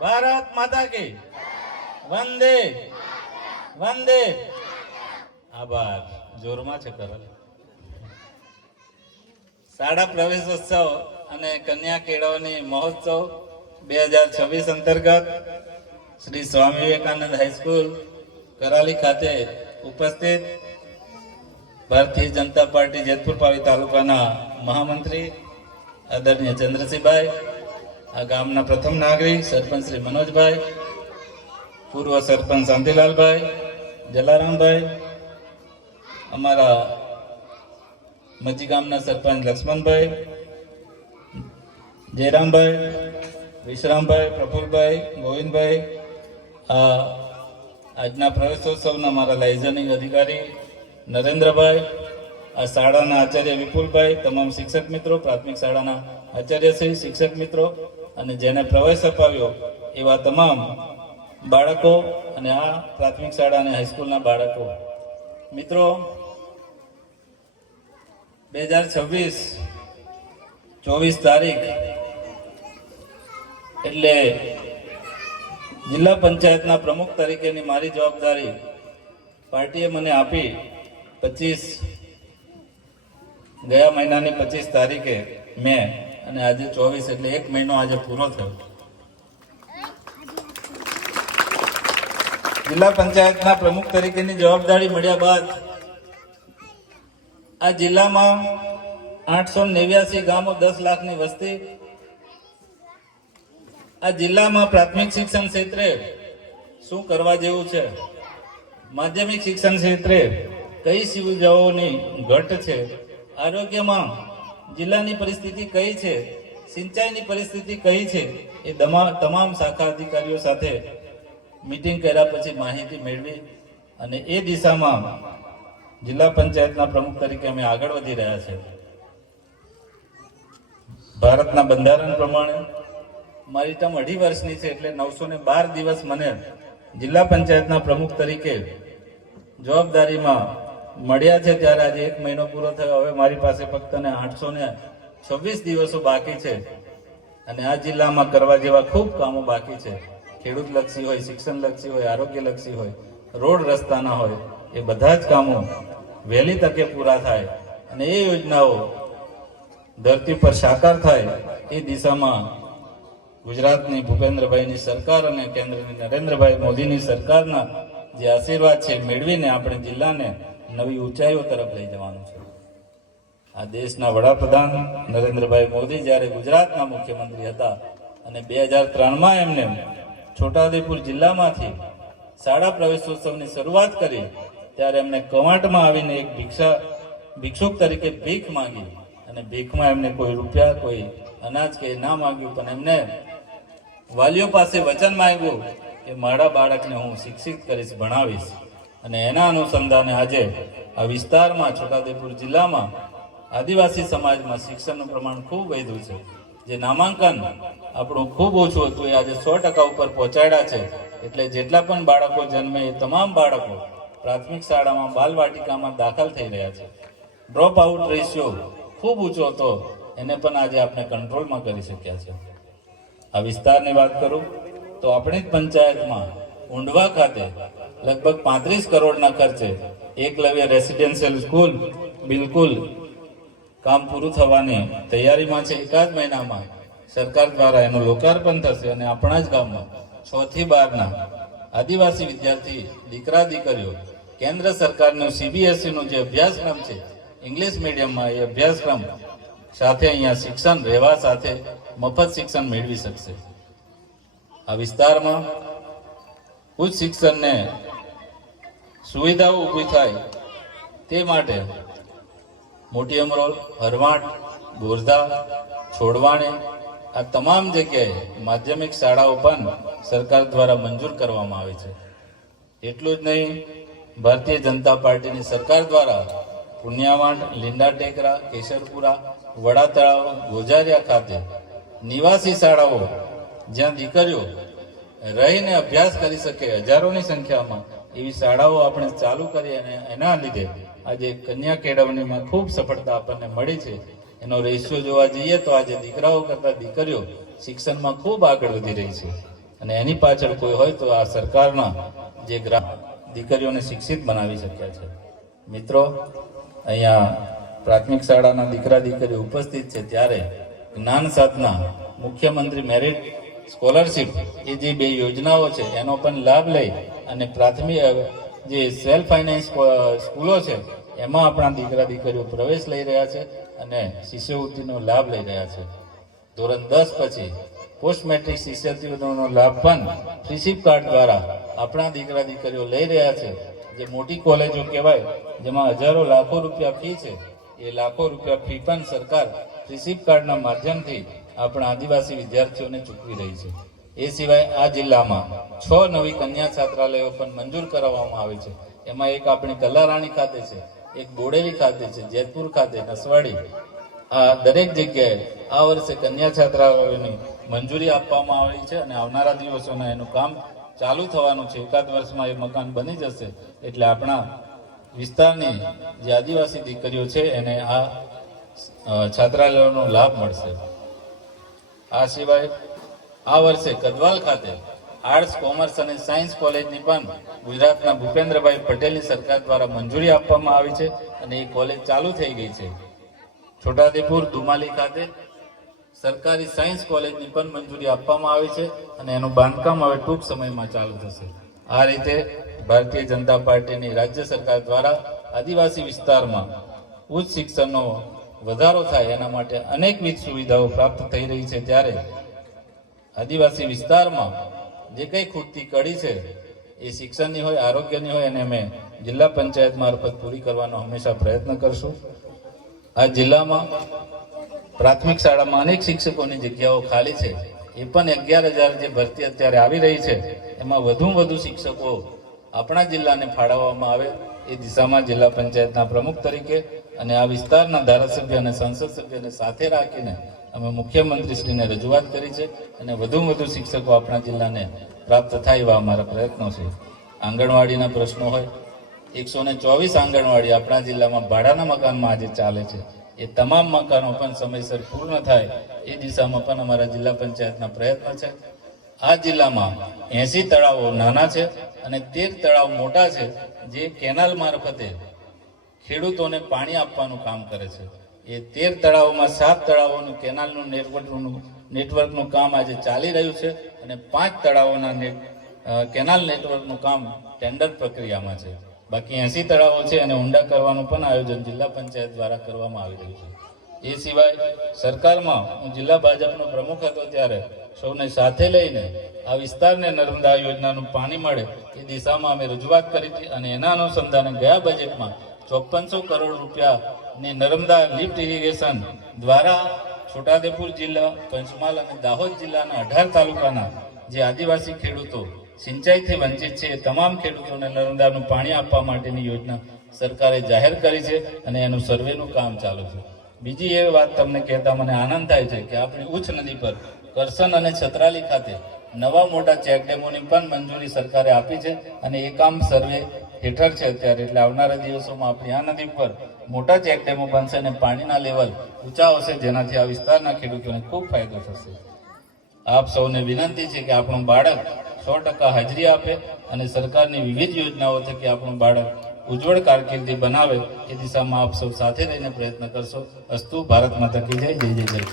ભારત માતા કી વંદે વંદે. આભાર. જોરમાં છે કરો. શાળા પ્રવેશોત્સવ અને કન્યા કેળવણી મહોત્સવ 2026 અંતર્ગત શ્રી સ્વામી વિવેકાનંદ હાઈસ્કૂલ કરાલી ખાતે ઉપસ્થિત ભારતીય જનતા પાર્ટી જેતપુર પાવી તાલુકાના મહામંત્રી આદરણીય ચંદ્રસિંહભાઈ, આ ગામના પ્રથમ નાગરિક સરપંચ શ્રી મનોજભાઈ, પૂર્વ સરપંચ શાંતિલાલભાઈ, જલારામભાઈ, અમારા મજી ગામના સરપંચ લક્ષ્મણભાઈ, જયરામભાઈ, વિશ્રામભાઈ, પ્રફુલભાઈ, ગોવિંદભાઈ, આજના પ્રવેશોત્સવના મારા લાયઝનિંગ અધિકારી નરેન્દ્રભાઈ, આ શાળાના આચાર્ય વિપુલભાઈ, તમામ શિક્ષક મિત્રો, પ્રાથમિક શાળાના આચાર્યશ્રી, શિક્ષક મિત્રો અને જેને પ્રવેશ અપાવ્યો એવા તમામ બાળકો અને આ પ્રાથમિક શાળા અને હાઈસ્કૂલના બાળકો મિત્રો, 2026 તારીખ એટલે જિલ્લા પંચાયતના પ્રમુખ તરીકેની મારી જવાબદારી પાર્ટીએ મને આપી. 25 ગયા મહિનાની 25 તારીખે મેં અને આજે 24 એટલે 1 મહિનો આજે પૂરો થયો. જિલ્લા પંચાયતના પ્રમુખ તરીકેની જવાબદારી મળ્યા બાદ આ જિલ્લામાં 889 ગામો, 10 લાખની વસ્તી. આ જિલ્લામાં પ્રાથમિક શિક્ષણ ક્ષેત્રે શું કરવા જેવું છે, માધ્યમિક શિક્ષણ ક્ષેત્રે કઈ સુવિધાઓની ઘટ છે, આરોગ્યમાં જિલ્લાની પરિસ્થિતિ કઈ છે, સિંચાઈની પરિસ્થિતિ કઈ છે, એ તમામ શાખા અધિકારીઓ સાથે મીટિંગ કર્યા પછી માહિતી મેળવી અને એ દિશામાં જિલ્લા પંચાયતના પ્રમુખ તરીકે અમે આગળ વધી રહ્યા છે. ભારતના બંધારણ પ્રમાણે મારી ટર્મ 2.5 વર્ષની છે એટલે 912 દિવસ મને જિલ્લા પંચાયતના પ્રમુખ તરીકે જવાબદારીમાં મળ્યા છે. ત્યારે આજે 1 મહિનો પૂરો થયો. હવે મારી પાસે ફક્ત 826 દિવસો બાકી છે અને આ જિલ્લામાં કરવા જેવા ખૂબ કામો બાકી છે. ખેડૂત લક્ષી હોય, શિક્ષણ લક્ષી હોય, આરોગ્ય લક્ષી હોય, રોડ રસ્તાના હોય, એ બધા જ કામો વહેલી તકે પૂરા થાય અને એ યોજનાઓ ધરતી પર સાકાર થાય એ દિશામાં ગુજરાતની ભૂપેન્દ્રભાઈની સરકાર અને કેન્દ્રની નરેન્દ્રભાઈ મોદીની સરકારના જે આશીર્વાદ છે મેળવીને આપણે જિલ્લાને નવી ઊંચાઈઓ તરફ લઈ જવાનું છે. આ દેશના વડાપ્રધાન નરેન્દ્રભાઈ મોદી જ્યારે ગુજરાતના મુખ્યમંત્રી હતા અને 2003માં એમને છોટાઉદેપુર જિલ્લામાંથી શાળા પ્રવેશોત્સવની શરૂઆત કરી ત્યારે એમને કવાંટમાં આવીને એક ભિક્ષુક તરીકે ભીખ માંગી અને ભીખમાં એમને કોઈ રૂપિયા, કોઈ અનાજ કે ના માંગ્યું, પણ એમને વાલીઓ પાસે વચન માંગ્યું કે મારા બાળકને હું શિક્ષિત કરીશ, ભણાવીશ. અને એના અનુસંધાને આજે આ વિસ્તારમાં છોટાઉદેપુર જિલ્લામાં આદિવાસી સમાજમાં શિક્ષણનું પ્રમાણ ખૂબ વધ્યું છે. જે નામાંકન આપણું ખૂબ ઓછું હતું એ આજે 100% ઉપર પહોંચાડ્યા છે. એટલે જેટલા પણ બાળકો જન્મે એ તમામ બાળકો પ્રાથમિક શાળામાં, બાલવાટિકામાં દાખલ થઈ રહ્યા છે. ડ્રોપ આઉટ રેશિયો ખૂબ ઊંચો હતો, એને પણ આજે આપણે કંટ્રોલમાં કરી શક્યા છે. આ વિસ્તારની વાત કરું તો આપણી જ પંચાયતમાં ઊંડવા ખાતે લગભગ 35 કરોડના ખર્ચે એકલવ્ય રેસિડેન્શિયલ સ્કૂલ બિલકુલ કામ પૂરું થવાની તૈયારીમાં છે. 1 મહિનામાં સરકાર દ્વારા એનું લોકાર્પણ થશે અને આપણા જ ગામમાં 6 થી 12ના આદિવાસી વિદ્યાર્થી દીકરા દીકરીઓ કેન્દ્ર સરકારનો CBSEનો જે અભ્યાસક્રમ છે ઇંગ્લિશ મીડિયમમાં, એ અભ્યાસક્રમ સાથે અહીંયા શિક્ષણ રહેવા સાથે મફત શિક્ષણ મેળવી શકશે. આ વિસ્તારમાં ઉચ્ચ શિક્ષણને સુવિધાઓ ઊભી થાય તે માટે મોટી અમરોલ, હરવાટ, ગોરધા, છોડવાણી આ તમામ જગ્યાએ માધ્યમિક શાળાઓ પણ સરકાર દ્વારા મંજૂર કરવામાં આવી છે. એટલું જ નહીં, ભારતીય જનતા પાર્ટીની સરકાર દ્વારા પુણ્યાવાડ, લીંડા ટેકરા, કેશરપુરા, વડા તળાવ, ગોજારિયા ખાતે નિવાસી શાળાઓ જ્યાં દીકરીઓ રહીને અભ્યાસ કરી શકે હજારોની સંખ્યામાં એવી શાળાઓ આપણે ચાલુ કરી અને એના લીધે આજે કન્યા કેળવણીમાં ખૂબ સફળતા આપણને મળી છે. એનો રેશિયો જોવા જઈએ તો આજે દીકરાઓ કરતાં દીકરીઓ શિક્ષણમાં ખૂબ આગળ વધી રહી છે. અને એની પાછળ કોઈ હોય તો આ સરકારના જે દીકરીઓને શિક્ષિત બનાવી શક્યા છે. મિત્રો, અહીંયા પ્રાથમિક શાળાના દીકરા દીકરીઓ ઉપસ્થિત છે ત્યારે જ્ઞાન સાધના, મુખ્યમંત્રી મેરિટ સ્કોલરશિપ એ જે બે યોજનાઓ છે એનો પણ લાભ લઈ અને પ્રાથમિક જે સેલ્ફ ફાઇનાન્સ સ્કૂલો છે એમાં આપણા દીકરા દીકરીઓ પ્રવેશ લઈ રહ્યા છે અને શિષ્યવૃત્તિનો લાભ લઈ રહ્યા છે. ધોરણ 10 પછી પોસ્ટ મેટ્રિક શિષ્યવૃત્તિનો લાભ પણ ફ્રીશીપ કાર્ડ દ્વારા આપણા દીકરા દીકરીઓ લઈ રહ્યા છે. જે મોટી કોલેજો કહેવાય જેમાં હજારો લાખો રૂપિયા ફી છે, એ લાખો રૂપિયા ફી પણ સરકાર ફ્રીશીપ કાર્ડના માધ્યમથી આપણા આદિવાસી વિદ્યાર્થીઓને ચૂકવી રહી છે. એ સિવાય આ જિલ્લામાં 6 નવી કન્યા છાત્રાલયો પણ મંજૂર કરાવવામાં આવી છે. એમાં એક આપણી કલારાણી ખાતે છે, એક બોડેલી ખાતે છે, જેતપુર ખાતે, નસવાડી. આ દરેક જગ્યાએ આ વર્ષે કન્યા છાત્રાલયોની મંજૂરી આપવામાં આવી છે અને આવનારા દિવસોમાં એનું કામ ચાલુ થવાનું છે. એકાદ વર્ષમાં એ મકાન બની જશે એટલે આપણા વિસ્તારની જે આદિવાસી દીકરીઓ છે એને આ છાત્રાલયોનો લાભ મળશે. આ સિવાય આ વર્ષે કદવાલ ખાતે આર્ટ્સ, કોમર્સ અને સાયન્સ કોલેજની પણ ગુજરાતના ભૂપેન્દ્રભાઈ પટેલની સરકાર દ્વારા મંજૂરી આપવામાં આવી છે અને એ કોલેજ ચાલુ થઈ ગઈ છે. છોટાઉદેપુર દુમાલી ખાતે સરકારી સાયન્સ કોલેજની પણ મંજૂરી આપવામાં આવી છે અને એનું બાંધકામ હવે ટૂંક સમયમાં ચાલુ થશે. આ રીતે ભારતીય જનતા પાર્ટીની રાજ્ય સરકાર દ્વારા આદિવાસી વિસ્તારમાં ઉચ્ચ શિક્ષણનો વધારો થાય એના માટે અનેકવિધ સુવિધાઓ પ્રાપ્ત થઈ રહી છે. ત્યારે આદિવાસી વિસ્તારમાં જે કંઈ ખૂટતી કડી છે એ શિક્ષણની હોય, આરોગ્યની હોય, અને અમે જિલ્લા પંચાયત મારફત પૂરી કરવાનો હંમેશા પ્રયત્ન કરશું. આ જિલ્લામાં પ્રાથમિક શાળામાં અનેક શિક્ષકોની જગ્યાઓ ખાલી છે. એ પણ 11,000 જે ભરતી અત્યારે આવી રહી છે એમાં વધુમાં વધુ શિક્ષકો આપણા જિલ્લાને ફાળવવામાં આવે એ દિશામાં જિલ્લા પંચાયતના પ્રમુખ તરીકે અને આ વિસ્તારના ધારાસભ્ય અને સંસદ સભ્યને સાથે રાખીને અમે મુખ્યમંત્રીશ્રીને રજૂઆત કરી છે અને વધુમાં વધુ શિક્ષકો આપણા જિલ્લાને પ્રાપ્ત થાય એવા અમારા પ્રયત્નો છે. આંગણવાડીના પ્રશ્નો હોય, 124 આંગણવાડી આપણા જિલ્લામાં ભાડાના મકાનમાં આજે ચાલે છે. એ તમામ મકાનો પણ સમયસર પૂર્ણ થાય એ દિશામાં પણ અમારા જિલ્લા પંચાયતના પ્રયત્ન છે. આ જિલ્લામાં 80 તળાવો નાના છે અને 13 તળાવ મોટા છે જે કેનાલ મારફતે ખેડૂતોને પાણી આપવાનું કામ કરે છે. એ 13 તળાવોમાં 7 તળાવોનું કેનાલનું નેટવર્કનું કામ આજે ચાલી રહ્યું છે અને 5 તળાવોના કેનાલ નેટવર્કનું કામ ટેન્ડર પ્રક્રિયામાં છે. બાકી 80 તળાવો છે અને ઊંડા કરવાનું પણ આયોજન જિલ્લા પંચાયત દ્વારા કરવામાં આવી રહ્યું છે. એ સિવાય સરકારમાં હું જિલ્લા ભાજપનો પ્રમુખ હતો ત્યારે સૌને સાથે લઈને આ વિસ્તારને નર્મદા યોજનાનું પાણી મળે એ દિશામાં અમે રજૂઆત કરી હતી અને એના અનુસંધાને ગયા બજેટમાં 5400 કરોડ રૂપિયાની નર્મદા લિફ્ટ ઇરિગેશન દ્વારા છોટાઉદેપુર જિલ્લા, પંચમહાલ અને દાહોદ જિલ્લાના 18 તાલુકાના જે આદિવાસી ખેડૂતો સિંચાઈથી વંચિત છે એ તમામ ખેડૂતોને નર્મદાનું પાણી આપવા માટેની યોજના સરકારે જાહેર કરી છે અને એનું સર્વેનું કામ ચાલુ છે. બીજી એ વાત તમને કહેતા મને આનંદ થાય છે કે આપણી ઉચ્ચ નદી પર કરસન અને છત્રાલી ખાતે નવા મોટા ચેકડેમોની પણ મંજૂરી સરકારે આપી છે અને એ કામ સર્વે હેઠળ છે અત્યારે. એટલે આવનારા દિવસોમાં આપણી આ નદી પર મોટા ચેકડેમો બનશે અને પાણીના લેવલ ઊંચા હશે જેનાથી આ વિસ્તારના ખેડૂતોને ખૂબ ફાયદો થશે. આપ સૌને વિનંતી છે કે આપણું બાળક 100% હાજરી આપે અને સરકારની વિવિધ યોજનાઓ થકી આપણું બાળક ઉજ્જવળ કારકિર્દી બનાવે એ દિશામાં આપ સૌ સાથે રહીને પ્રયત્ન કરશો. અસ્તુ. ભારત માતા કી જય. જય જય.